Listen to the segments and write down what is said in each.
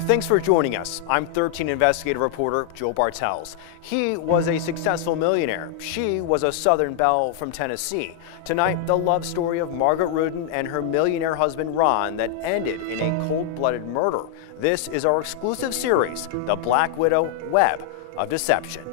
Thanks for joining us. I'm 13 investigative reporter Joe Bartels. He was a successful millionaire. She was a Southern belle from Tennessee. Tonight, the love story of Margaret Rudin and her millionaire husband Ron that ended in a cold-blooded murder. This is our exclusive series, The Black Widow: Web of Deception.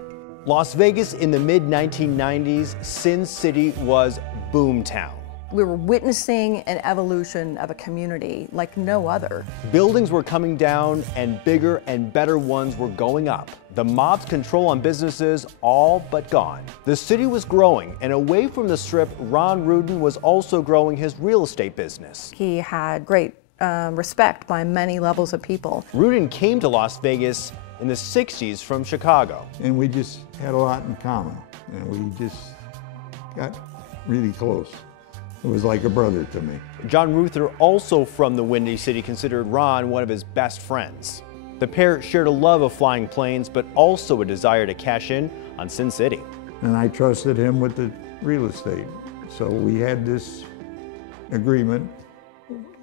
Las Vegas in the mid-1990s, Sin City was boomtown. We were witnessing an evolution of a community like no other. Buildings were coming down and bigger and better ones were going up. The mob's control on businesses all but gone. The city was growing, and away from the Strip, Ron Rudin was also growing his real estate business. He had great respect by many levels of people. Rudin came to Las Vegas in the 60s from Chicago. And we just had a lot in common, and we just got really close. It was like a brother to me. John Ruther, also from the Windy City, considered Ron one of his best friends. The pair shared a love of flying planes, but also a desire to cash in on Sin City. And I trusted him with the real estate. So we had this agreement.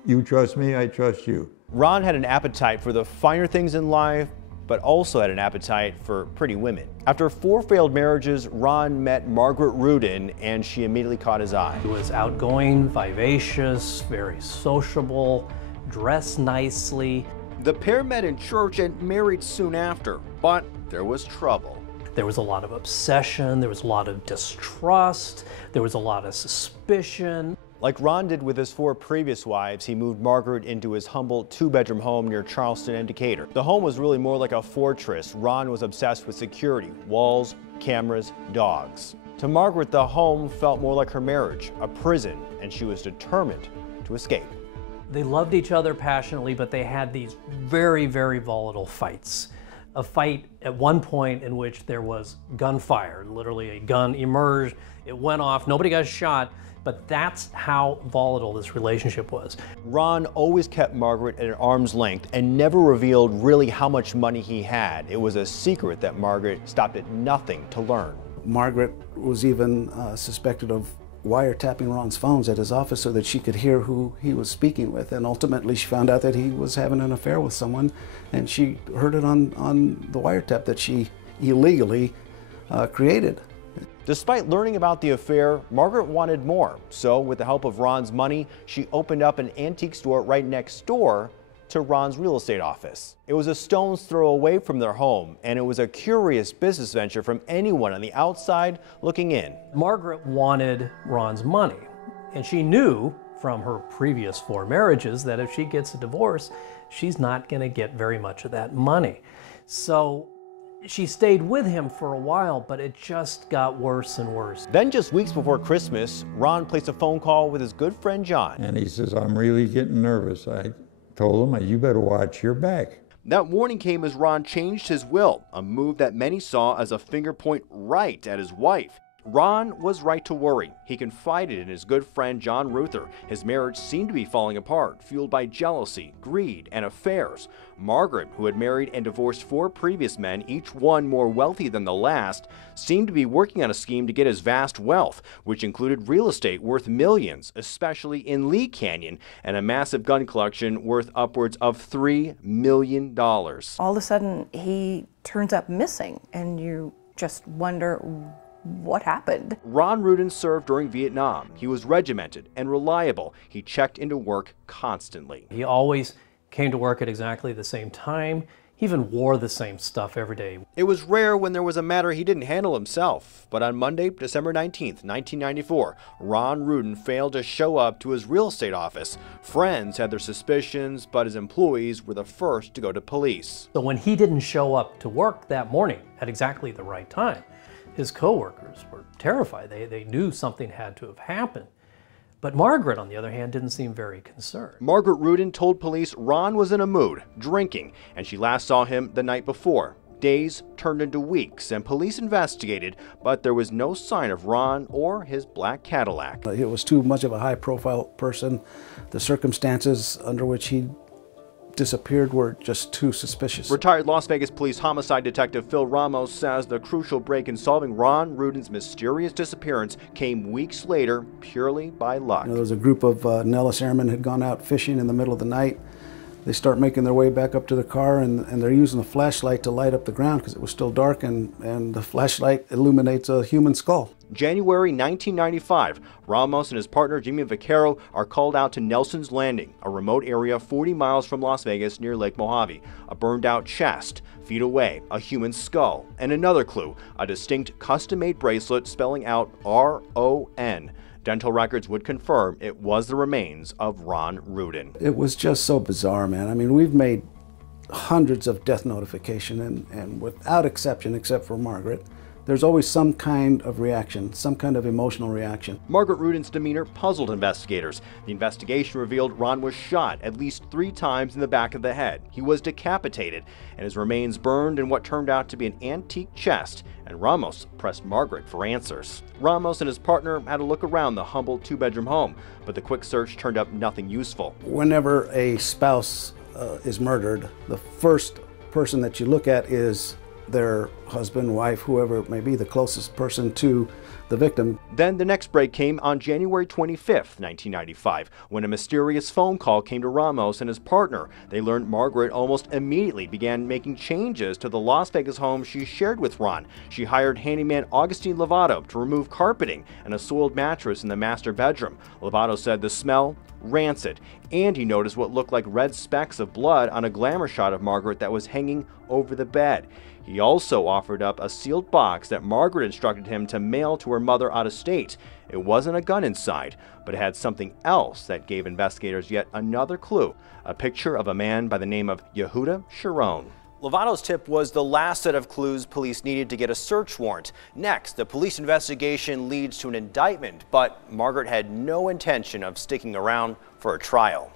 You trust me, I trust you. Ron had an appetite for the finer things in life, but also had an appetite for pretty women. After 4 failed marriages, Ron met Margaret Rudin, and she immediately caught his eye. He was outgoing, vivacious, very sociable, dressed nicely. The pair met in church and married soon after, but there was trouble. There was a lot of obsession, there was a lot of distrust, there was a lot of suspicion. Like Ron did with his 4 previous wives, he moved Margaret into his humble 2-bedroom home near Charleston and Decatur. The home was really more like a fortress. Ron was obsessed with security, walls, cameras, dogs. To Margaret, the home felt more like her marriage, a prison, and she was determined to escape. They loved each other passionately, but they had these very, very volatile fights. A fight at one point in which there was gunfire, literally a gun emerged, it went off, nobody got shot, but that's how volatile this relationship was. Ron always kept Margaret at an arm's length and never revealed really how much money he had. It was a secret that Margaret stopped at nothing to learn. Margaret was even suspected of wiretapping Ron's phones at his office so that she could hear who he was speaking with, and ultimately she found out that he was having an affair with someone, and she heard it on the wiretap that she illegally created. Despite learning about the affair, Margaret wanted more. So with the help of Ron's money, she opened up an antique store right next door to Ron's real estate office. It was a stone's throw away from their home, and it was a curious business venture from anyone on the outside looking in. Margaret wanted Ron's money, and she knew from her previous 4 marriages that if she gets a divorce, she's not going to get very much of that money. So she stayed with him for a while, but it just got worse and worse. Then just weeks before Christmas, Ron placed a phone call with his good friend John. And he says, I'm really getting nervous. I told him, you better watch your back. That warning came as Ron changed his will, a move that many saw as a finger point right at his wife. Ron was right to worry. He confided in his good friend John Ruther. His marriage seemed to be falling apart, fueled by jealousy, greed, and affairs. Margaret, who had married and divorced 4 previous men, each one more wealthy than the last, seemed to be working on a scheme to get his vast wealth, which included real estate worth millions, especially in Lee Canyon, and a massive gun collection worth upwards of $3 million. All of a sudden, he turns up missing, and you just wonder, what happened? Ron Rudin served during Vietnam. He was regimented and reliable. He checked into work constantly. He always came to work at exactly the same time. He even wore the same stuff every day. It was rare when there was a matter he didn't handle himself. But on Monday, December 19th, 1994, Ron Rudin failed to show up to his real estate office. Friends had their suspicions, but his employees were the first to go to police. So when he didn't show up to work that morning at exactly the right time, his coworkers were terrified. They knew something had to have happened. But Margaret, on the other hand, didn't seem very concerned. Margaret Rudin told police Ron was in a mood, drinking, and she last saw him the night before. Days turned into weeks, and police investigated, but there was no sign of Ron or his black Cadillac. It was too much of a high-profile person. The circumstances under which he disappeared were just too suspicious. Retired Las Vegas police homicide detective Phil Ramos says the crucial break in solving Ron Rudin's mysterious disappearance came weeks later purely by luck. There was a group of Nellis Airmen had gone out fishing in the middle of the night. They start making their way back up to the car, and they're using a flashlight to light up the ground because it was still dark, and the flashlight illuminates a human skull. January 1995, Ramos and his partner Jimmy Vaquero are called out to Nelson's Landing, a remote area 40 miles from Las Vegas near Lake Mojave. A burned out chest, feet away, a human skull, and another clue, a distinct custom-made bracelet spelling out R-O-N. Dental records would confirm it was the remains of Ron Rudin. It was just so bizarre, man. I mean, we've made hundreds of death notifications, and without exception, except for Margaret, there's always some kind of reaction, some kind of emotional reaction. Margaret Rudin's demeanor puzzled investigators. The investigation revealed Ron was shot at least 3 times in the back of the head. He was decapitated, and his remains burned in what turned out to be an antique chest, and Ramos pressed Margaret for answers. Ramos and his partner had a look around the humble 2-bedroom home, but the quick search turned up nothing useful. Whenever a spouse is murdered, the first person that you look at is their husband, wife, whoever it may be, the closest person to the victim. Then the next break came on January 25th, 1995, when a mysterious phone call came to Ramos and his partner. They learned Margaret almost immediately began making changes to the Las Vegas home she shared with Ron. She hired handyman Augustine Lovato to remove carpeting and a soiled mattress in the master bedroom. Lovato said the smell, rancid, and he noticed what looked like red specks of blood on a glamour shot of Margaret that was hanging over the bed. He also offered up a sealed box that Margaret instructed him to mail to her mother out of state. It wasn't a gun inside, but it had something else that gave investigators yet another clue, a picture of a man by the name of Yehuda Sharon. Lovato's tip was the last set of clues police needed to get a search warrant. Next, the police investigation leads to an indictment, but Margaret had no intention of sticking around for a trial.